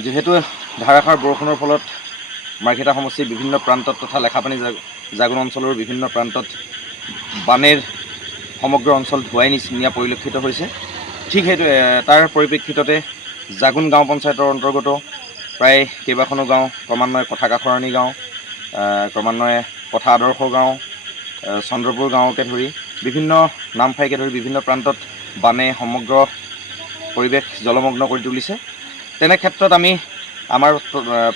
যিহেতু ধাৰাসাৰ বৰষুণৰ ফলত মাৰ্ঘেৰিটা সমষ্টিৰ বিভিন্ন প্ৰান্তত তথা লেখাপানী জাগুন অঞ্চলৰ বিভিন্ন প্ৰান্তত বানেৰ সমগ্ৰ অঞ্চল ধুৱাই নিয়া পৰিলক্ষিত হৈছে। ঠিক সেইটো তাৰ পৰিপ্ৰেক্ষিততে জাগুন গাঁও পঞ্চায়তৰ অন্তৰ্গত প্ৰায় কেইবাখনো গাঁও, ক্ৰমান্বয়ে কথা কাষৰণী গাঁও, ক্ৰমান্বয়ে কথা আদৰ্শ গাঁও, চন্দ্ৰপুৰ গাঁৱকে ধৰি বিভিন্ন নামফাইকে ধৰি বিভিন্ন প্ৰান্তত বানে সমগ্ৰ পৰিৱেশ জলমগ্ন কৰি তুলিছে। তেনে ক্ষেত্ৰত আমি আমাৰ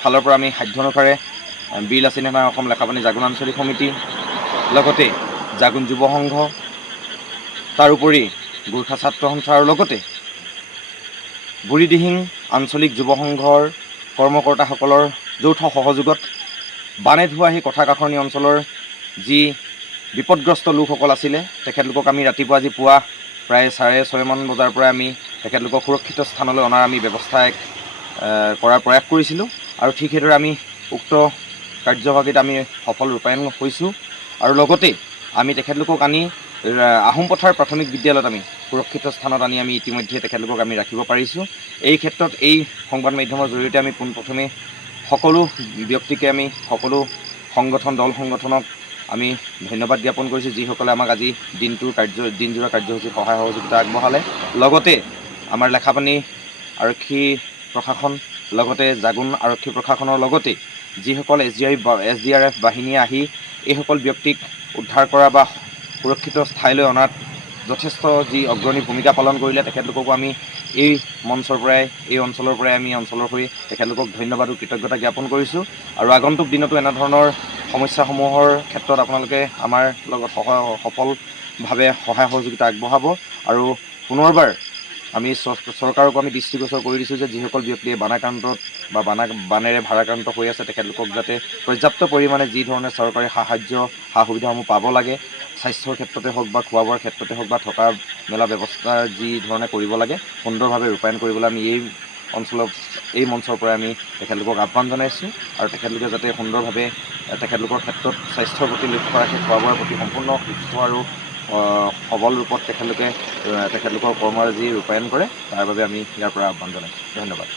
ফালৰ পৰা আমি সাধ্য অনুসাৰে বীৰ লাচিত নেহৰু অসম লেখাপানী জাগুন আঞ্চলিক সমিতি, লগতে জাগুন যুৱ সংঘ, তাৰোপৰি গোৰ্খা ছাত্ৰ সন্থা আৰু লগতে বুঢ়ীদিহিং আঞ্চলিক যুৱ সংঘৰ কৰ্মকৰ্তাসকলৰ যৌথ সহযোগত বানে ধোৱা সেই কথা কাষৰণী অঞ্চলৰ যি বিপদগ্ৰস্ত লোকসকল আছিলে তেখেতলোকক আমি ৰাতিপুৱা আজি পুৱা প্ৰায় 6:30মান বজাৰ পৰা আমি তেখেতলোকক সুৰক্ষিত স্থানলৈ অনাৰ আমি ব্যৱস্থা কৰাৰ প্ৰয়াস কৰিছিলোঁ। আৰু ঠিক সেইদৰে আমি উক্ত কাৰ্যভাগিত আমি সফল ৰূপায়ণ হৈছোঁ। আৰু লগতে আমি তেখেতলোকক আনি আহোমপথাৰ প্ৰাথমিক বিদ্যালয়ত আমি সুৰক্ষিত স্থানত আনি আমি ইতিমধ্যে তেখেতলোকক আমি ৰাখিব পাৰিছোঁ। এই ক্ষেত্ৰত এই সংবাদ মাধ্যমৰ জৰিয়তে আমি পোনপ্ৰথমে সকলো ব্যক্তিকে আমি সকলো সংগঠন দল সংগঠনক আমি ধন্যবাদ জ্ঞাপন কৰিছোঁ, যিসকলে আমাক আজি দিনজোৰা কাৰ্যসূচীত সহায় সহযোগিতা আগবঢ়ালে। লগতে আমাৰ লেখাপানী আৰক্ষী প্ৰশাসন, লগতে জাগুন আৰক্ষী প্ৰশাসনৰ লগতে যিসকল SDRF বাহিনীয়ে আহি এইসকল ব্যক্তিক উদ্ধাৰ কৰা বা সুৰক্ষিত ঠাইলৈ অনাত যথেষ্ট যি অগ্ৰণী ভূমিকা পালন কৰিলে, তেখেতলোককো আমি এই মঞ্চৰ পৰাই এই অঞ্চলৰ পৰাই আমি অঞ্চলৰ হৈ তেখেতলোকক ধন্যবাদ আৰু কৃতজ্ঞতা জ্ঞাপন কৰিছোঁ। আৰু আগন্তুক দিনতো এনেধৰণৰ সমস্যাসমূহৰ ক্ষেত্ৰত আপোনালোকে আমাৰ লগত সফলভাৱে সহায় সহযোগিতা আগবঢ়াব। আৰু পুনৰবাৰ আমি চৰকাৰকো আমি দৃষ্টিগোচৰ কৰি দিছোঁ যে যিসকল ব্যক্তিয়ে বানাক্ৰান্তত বা বানেৰে ভাৰাক্ৰান্ত হৈ আছে তেখেতলোকক যাতে পৰ্যাপ্ত পৰিমাণে যি ধৰণে চৰকাৰী সাহায্য সা সুবিধাসমূহ পাব লাগে, স্বাস্থ্যৰ ক্ষেত্ৰতে হওক বা খোৱা বোৱাৰ ক্ষেত্ৰতে হওক বা থকা মেলা ব্যৱস্থা যি ধৰণে কৰিব লাগে সুন্দৰভাৱে ৰূপায়ণ কৰিবলৈ আমি এই মঞ্চৰ পৰা আমি তেখেতলোকক আহ্বান জনাইছোঁ। আৰু তেখেতলোকে যাতে সুন্দৰভাৱে তেখেতলোকৰ ক্ষেত্ৰত স্বাস্থ্যৰ প্ৰতি লক্ষ্য ৰাখি খোৱা বোৱাৰ প্ৰতি সম্পূৰ্ণ সুস্থ আৰু সবল ৰূপত তেখেতলোকৰ কৰ্মৰাজি ৰূপায়ণ কৰে, তাৰ বাবে আমি ইয়াৰ পৰা আহ্বান জনাইছোঁ। ধন্যবাদ।